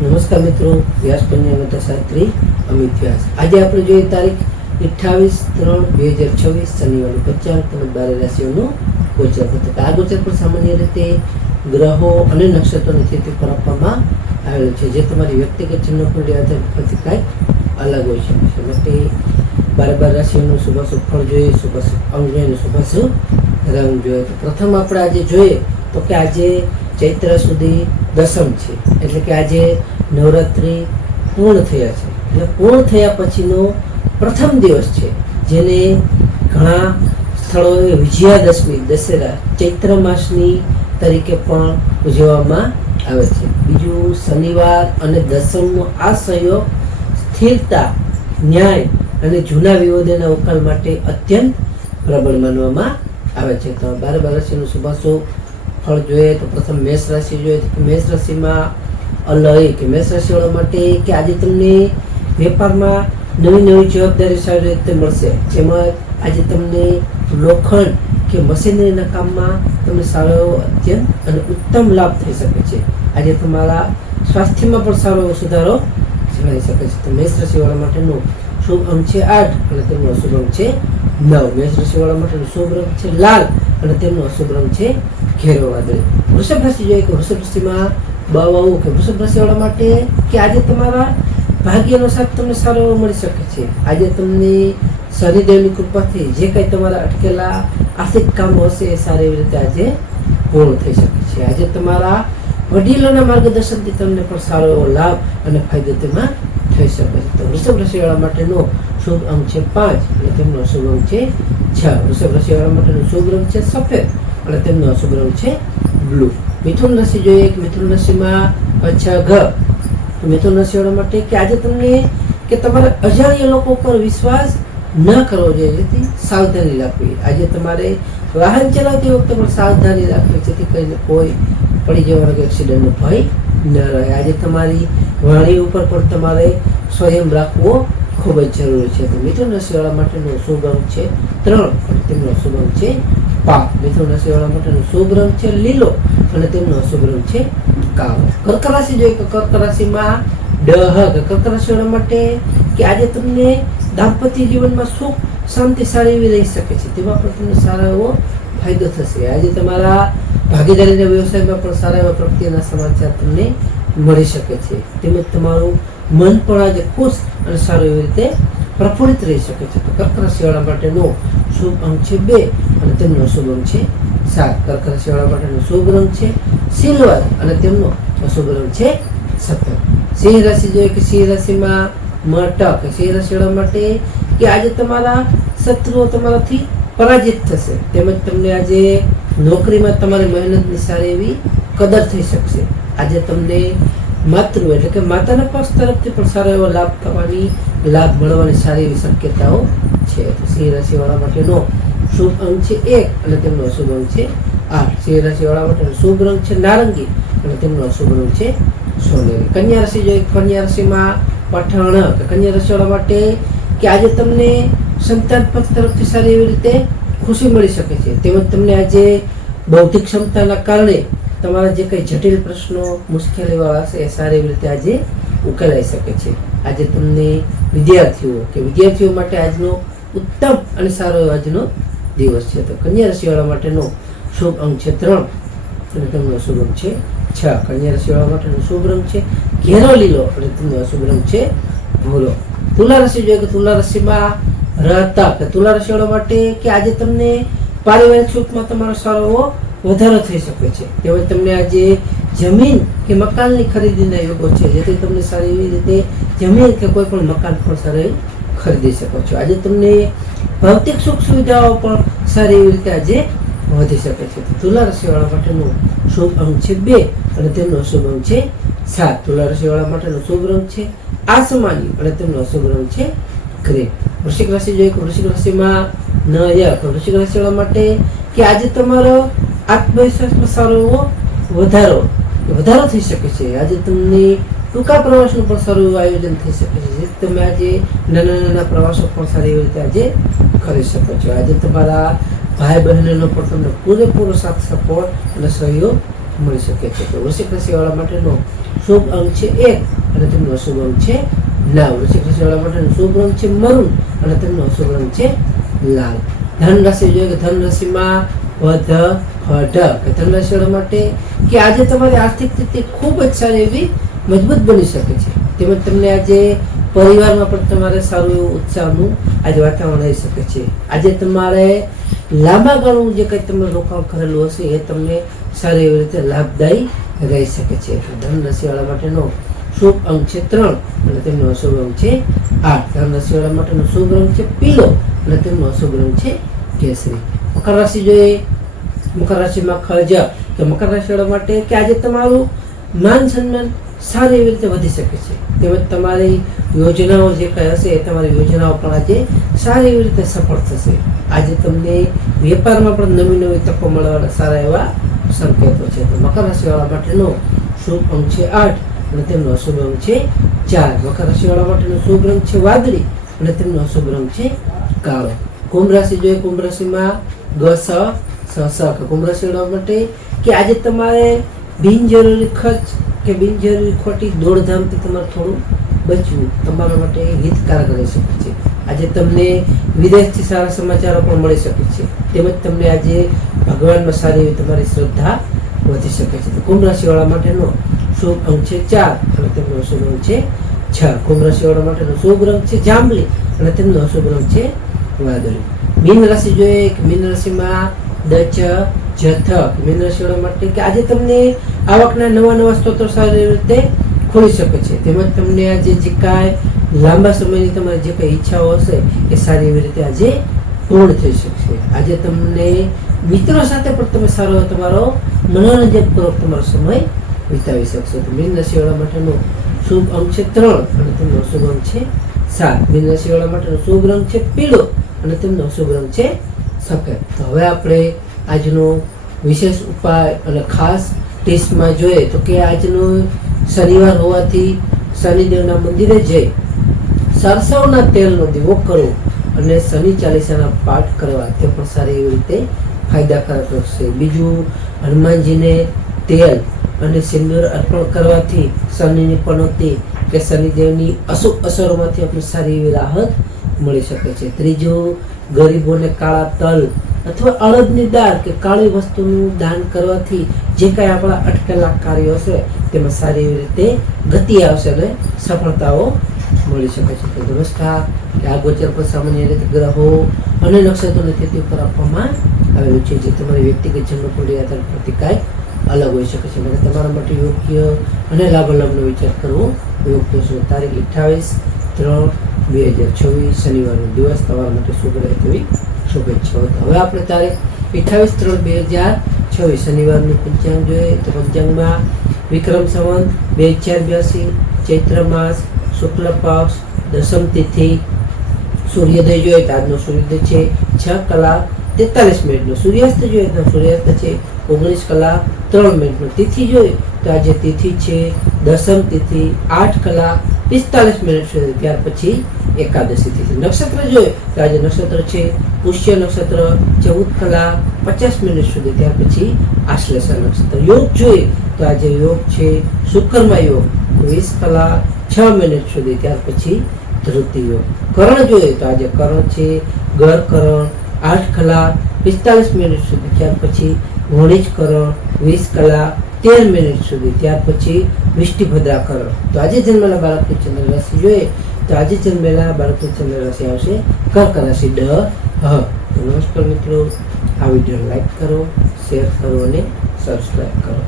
નમસ્કાર મિત્રો, વ્યાસ કન્યા શાસ્ત્રી અમિત વ્યાસ. આજે આપણે જોઈએ તારીખ 28/3/2026 શનિવારનું પંચાંગ તેમજ 12 રાશિઓનું ગોચર. આ ગોચર પર સામાન્ય રીતે ગ્રહો અને નક્ષત્રોની સ્થિતિ પર આપવામાં આવેલું છે, જે તમારી વ્યક્તિગત જન્મકુંડળી આધાર પરથી કાંઈક અલગ હોઈ શકે છે. માટે 12 રાશિઓનું શુભાશુભ ફળ જોઈએ, શુભાશુભ અંગ જોઈએ અને શુભાશુભ રંગ જોઈએ. તો પ્રથમ આપણે આજે જોઈએ તો કે આજે ચૈત્ર સુધી દસમ છે, એટલે કે આજે નવરાત્રિ પૂર્ણ થયા છે. એટલે પૂર્ણ થયા પછીનો પ્રથમ દિવસ છે, જેને ઘણા સ્થળોએ વિજયાદશમી, દશેરા, ચૈત્ર માસની તરીકે પણ ઉજવવામાં આવે છે. બીજું, શનિવાર અને દસમનો આ સંયોગ સ્થિરતા, ન્યાય અને જૂના વિવાદોના ઉકેલ માટે અત્યંત પ્રબળ માનવામાં આવે છે. તો 12 રાશિનું શુભાશુભ ફળ જોઈએ તો પ્રથમ મેષ રાશિ જોઈએ તો મેષ રાશિમાં અલય કે મેષ રાશિવાળા માટે કે આજે તમને વેપારમાં નવી જવાબદારી સારી રીતે મળશે. જેમાં આજે તમને લોખંડ કે મશીનરીના કામમાં તમને સારો એવો અત્યંત અને ઉત્તમ લાભ થઈ શકે છે. આજે તમારા સ્વાસ્થ્યમાં પણ સારો એવો સુધારો જણાઈ શકે છે. તો મેષ રાશિવાળા માટેનું શુભ અંક છે 8 અને તેમનો અશુભ અંક છે 9. મેષ રાશિવાળા માટેનું શુભ રંગ છે લાલ અને તેમનો અશુભ રંગ છે ઘેરો વાદળી. વૃષભ રાશિ જોઈએ કે વૃષભ રાશિમાં બાવાઓ કે વૃષભ રાશિવાળા માટે કે આજે તમારા ભાગ્યનો સાથ તમને સારો એવો મળી શકે છે. આજે તમને શનિદેવની કૃપાથી જે કંઈ તમારા અટકેલા આર્થિક કામો હશે એ સારી એવી રીતે આજે પૂર્ણ થઈ શકે છે. આજે તમારા વડીલોના માર્ગદર્શનથી તમને પણ સારો એવો લાભ અને ફાયદો તેમાં થઈ શકે છે. તો વૃષભ રાશિવાળા માટેનો શુભ અંક છે 5 અને તેમનો અશુભ અંક છે 6. વૃષભ રાશિવાળા માટેનો શુભ રંગ છે સફેદ અને તેમનો અશુભ રંગ છે બ્લુ. મિથુન રાશિ જોઈએ કે મિથુન રાશિમાં 6 મિથુન રાશિવાળા માટે કે આજે તમને કે તમારા અજાણ્યા લોકો પર વિશ્વાસ ન કરવો જોઈએ, જેથી સાવધાની રાખવી. આજે તમારે વાહન ચલાવતી વખતે પણ સાવધાની રાખવી, જેથી કરીને કોઈ પડી જવાનો કે એક્સિડન્ટનો ભય ન રહે. આજે તમારી વાણી ઉપર પણ તમારે સ્વયં રાખવો ખૂબ જ જરૂરી છે. તો મિથુન રાશિવાળા માટેનો શુભ અંક છે 3 અને તેમનો અશુભ અંક છે 5. મિથુન રાશિવાળા માટેનો શુભ રંગ છે લીલો અને તેમનો અશુભ રંગ છે કાળો. કર્ક રાશિ જોઈએ કે કર્ક રાશિમાં કર્ક રાશિવાળા માટે કે આજે તમને દાંપત્ય જીવનમાં સુખ શાંતિ સારી એવી રહી શકે છે, તેમાં પણ તમને સારો એવો ફાયદો થશે. આજે તમારા ભાગીદારીના વ્યવસાયમાં પણ સારા એવા પ્રગતિના સમાચાર તમને મળી શકે છે. તેમજ તમારું મન પણ આજે ખુશ અને સારું એવી રીતે પ્રફુલ્લિત રહી શકે છે. તો કર્ક રાશિવાળા માટેનો શુભ અંક છે 2 અને તેમનો અશુભ અંક છે 7. કર્ક રાશિવાળા માટેનો શુભ રંગ છે સિલ્વર અને તેમનો અશુભ રંગ છે સફેદ. સિંહ રાશિ જોઈએ કે સિંહ રાશિમાં મટક. સિંહ રાશિવાળા માટે કે આજે તમારા શત્રુઓ તમારાથી પરાજિત થશે, તેમજ તમને આજે નોકરીમાં તમારી મહેનતની સારી એવી કદર થઈ શકશે. આજે તમને માતૃ એટલે કે માતાના પક્ષ તરફથી પણ સારો એવો લાભ મળવાની સારી એવી શક્યતાઓ છે. તો સિંહ રાશિવાળા માટેનો શુભ અંક છે 1 અને તેમનો અશુભ અંક છે 8. સિંહ રાશિવાળા માટેનો શુભ રંગ છે નારંગી અને તેમનો અશુભ રંગ છે સોનેરી. કન્યા રાશિ જોઈએ કન્યા રાશિમાં પઠાણ કે કન્યા રાશિવાળા માટે કે આજે તમને સંતાન પક્ષ તરફથી સારી એવી રીતે ખુશી મળી શકે છે, તેમજ તમને આજે બૌદ્ધિક ક્ષમતાના કારણે તમારા જે કંઈ જટિલ પ્રશ્નો મુશ્કેલીવાળા હશે એ સારી એવી રીતે આજે ઉકેલાઈ શકે છે. આજે તમને વિદ્યાર્થીઓ માટે આજનો ઉત્તમ અને સારો આજનો દિવસ છે. તો કન્યા રાશિવાળા માટેનો શુભ અંક છે 3 અને તેમનો અશુભ અંક છે 6. કન્યા રાશિવાળા માટેનો શુભ રંગ છે ઘેરો લીલો અને તેમનો અશુભ રંગ છે ભૂરો. તુલા રાશિ જોઈએ કે તુલા રાશિમાં તુલા રાશિવાળા માટે કે આજે તમને પારિવારિક સુખમાં તમારો સારો એવો વધારો થઈ શકે છે, તેમજ તમને આજે જમીન કે મકાનની ખરીદીના યોગો છે, જેથી તમને સારી એવી રીતે જમીન કે કોઈ પણ મકાન પણ સારી ખરીદી શકો છો. આજે તમને ભૌતિક સુખ સુવિધાઓ પણ સારી એવી રીતે આજે વધી શકે છે. તુલા રાશિવાળા માટેનું શુભ અંક છે 2 અને તેમનો અશુભ અંક છે 7. તુલા રાશિવાળા માટેનો શુભ રંગ છે આસમાની અને તેમનો અશુભ રંગ છે ગ્રે. વૃશ્ચિક રાશિ જોઈએ કે વૃશ્ચિક રાશિમાં વૃશ્ચિક રાશિવાળા માટે કે આજે તમારો આત્મવિશ્વાસમાં સારો એવો વધારો થઈ શકે છે. આજે તમને ટૂંકા પ્રવાસનું પણ સારું એવું આયોજન થઈ શકે છે, જેથી તમે આજે નાના પ્રવાસો પણ સારી એવી રીતે આજે કરી શકો છો. આજે તમારા ભાઈ બહેનોનો પણ તમને પૂરેપૂરો સાથ સપોર્ટ અને સહયોગ મળી શકે છે. તો વૃશ્ચિક રાશિવાળા માટેનો શુભ અંક છે 1 અને તેમનો અશુભ અંક છે લાલ. વૃશ્ચિક રાશિવાળા માટેનો શુભ રંગ છે મરૂન અને તેમનો અશુભ રંગ છે લાલ. ધન રાશિ જોઈએ કે ધન રાશિમાં વધ હઢ કે ધન રાશિવાળા માટે કે આજે તમારી આર્થિક સ્થિતિ ખૂબ જ સારી એવી મજબૂત બની શકે છે. તેમજ તમને આજે પરિવારમાં પણ તમારે સારું એવું ઉત્સાહનું આજે વાતાવરણ રહી શકે છે. આજે તમારે લાંબા ગાળું જે કંઈ તમે રોકાણ કરેલું હશે એ તમને સારી એવી રીતે લાભદાયી રહી શકે છે. ધન રાશિવાળા માટેનો શુભ અંક છે 3 અને તેમનો અશુભ અંક છે 8. ધન રાશિવાળા માટેનો શુભ રંગ છે પીળો અને તેમનો અશુભ રંગ છે કેસરી. મકર રાશિ જોઈએ. મકર રાશિમાં ખજ કે મકર રાશિવાળા માટે કે આજે તમારું માન સન્માન સારી એવી રીતે વધી શકે છે. તેમજ તમારી યોજનાઓ જે કંઈ હશે એ તમારી યોજનાઓ પણ આજે સારી એવી રીતે સફળ થશે. આજે તમને વેપારમાં પણ નવી નવી તકો મળવાના સારા એવા સંકેતો છે. તો મકર રાશિવાળા માટેનો શુભ અંક છે 8 અને તેમનો અશુભ અંક છે 4. મકર રાશિવાળા માટેનો શુભ રંગ છે વાદળી અને તેમનો અશુભ રંગ છે કાળો. કુંભ રાશિ જોઈએ. કુંભ રાશિમાં સ કે કુંભ રાશિવાળા માટે કે આજે તમારે બિનજરૂરી ખર્ચ કે બિનજરૂરી ખોટી દોડધામથી તમારે થોડું બચવું તમારા માટે હિતકારક રહી શકે છે. આજે તમને વિદેશથી સારા સમાચારો પણ મળી શકે છે. તેમજ તમને આજે ભગવાનમાં સારી એવી તમારી શ્રદ્ધા વધી શકે છે. તો કુંભ રાશિવાળા માટેનો શુભ અંક છે 4 અને તેમનો અશુભ અંક છે 6. કુંભ રાશિવાળા માટેનો શુભ રંગ છે જાંબલી અને તેમનો અશુભ રંગ છે વાદળી. મીન રાશિ જોઈએ કે મીન રાશિમાં જથ. મીન રાશિવાળા માટે કે આજે તમને આવકના નવા સ્ત્રોતો સારી રીતે ખોલી શકે છે. તેમજ તમને આજે જે કાંઈ લાંબા સમયની તમારી જે કંઈ ઈચ્છાઓ હશે એ સારી એવી રીતે આજે પૂર્ણ થઈ શકશે. આજે તમને મિત્રો સાથે પણ તમે સારો તમારો મનોરંજનપૂર્વક તમારો સમય વિતાવી શકશો. તો મીન રાશિવાળા માટેનો શુભ અંક છે 3 અને તેમનો અશુભ અંક છે 7. મીન રાશિવાળા માટેનો શુભ રંગ છે પીળો અને તેમનો અશુભ રંગ છે સફેદ. તો હવે આપણે આજનો વિશેષ ઉપાય અને ખાસ ટિપ્સમાં જોઈએ તો કે આજનો શનિવાર હોવાથી શનિદેવના મંદિરે જઈ સરસવના તેલનો દીવો કરવો અને શનિ ચાલીસાના પાઠ કરવા તે પણ સારી એવી રીતે ફાયદાકારક રહેશે. બીજું, હનુમાનજીને તેલ અને સિંદૂર અર્પણ કરવાથી શનિની પનોતી કે શનિદેવની અશુભ અસરોમાંથી આપણે સારી એવી રાહત મળી શકે છે. ત્રીજું, ગરીબોને કાળા તલ અથવા અડદની દાળ કે કાળી વસ્તુનું દાન કરવાથી જે કાંઈ આપણા અટકેલા કાર્યો હશે તેમાં સારી એવી રીતે ગતિ આવશે અને સફળતાઓ મળી શકે છે. તો નમસ્કાર કે આ ગોચર પર સામાન્ય રીતે ગ્રહો અને નક્ષત્રોની સ્થિતિ ઉપર આપવામાં આવેલું છે જે તમારી વ્યક્તિગત જન્મકુંડળી આધાર પરથી કાંઈક અલગ હોઈ શકે છે. માટે તમારા માટે યોગ્ય અને લાભાલાભનો વિચાર કરવો યોગ્ય છે. તારીખ 28/3/2026 શનિવારનો દિવસ તમારા માટે શુભ રહે તેવી શુભેચ્છાઓ. હવે આપણે તારીખ 28/3/2026 શનિવારનું પંચાંગ જોઈએ તો પંચાંગમાં વિક્રમ સંવત 2082 ચૈત્ર માસ શુક્લ પક્ષ દશમ તિથિ. સૂર્યોદય જોઈએ તો આજનો સૂર્યોદય છે 6:43 સૂર્યાસ્ત જોઈએ તો સૂર્યાસ્ત છે 19:03. તિથિ જોઈએ તો આજે તિથિ છે દશમ તિથિ 8:45 સુધી. ત્યાર પછી એકાદશી તિથિ. નક્ષત્ર જોઈએ તો આજે નક્ષત્ર છે પુષ્ય નક્ષત્ર 14:50 સુધી. ત્યાર પછી આશ્લેષા નક્ષત્ર. યોગ જોઈએ તો આજે યોગ છે શુક્રમા યોગ 20:06 સુધી. ત્યાર પછી ધૃતિ યોગ. કરણ જોઈએ તો આજે કરણ છે ગર કરણ 8:45 સુધી. ત્યાર પછી વણિજ કરણ 20:13 સુધી. ત્યાર પછી વિષ્ટિભદ્રા કરણ. તો આજે જન્મેલા બાળકની ચંદ્ર રાશિ જોઈએ તો આજે જન્મેલા બાળકની ચંદ્ર રાશિ આવશે કર્ક રાશિ ડ હ. નમસ્કાર મિત્રો, આ વિડીયો લાઈક કરો, શેર કરો અને સબસ્ક્રાઈબ કરો.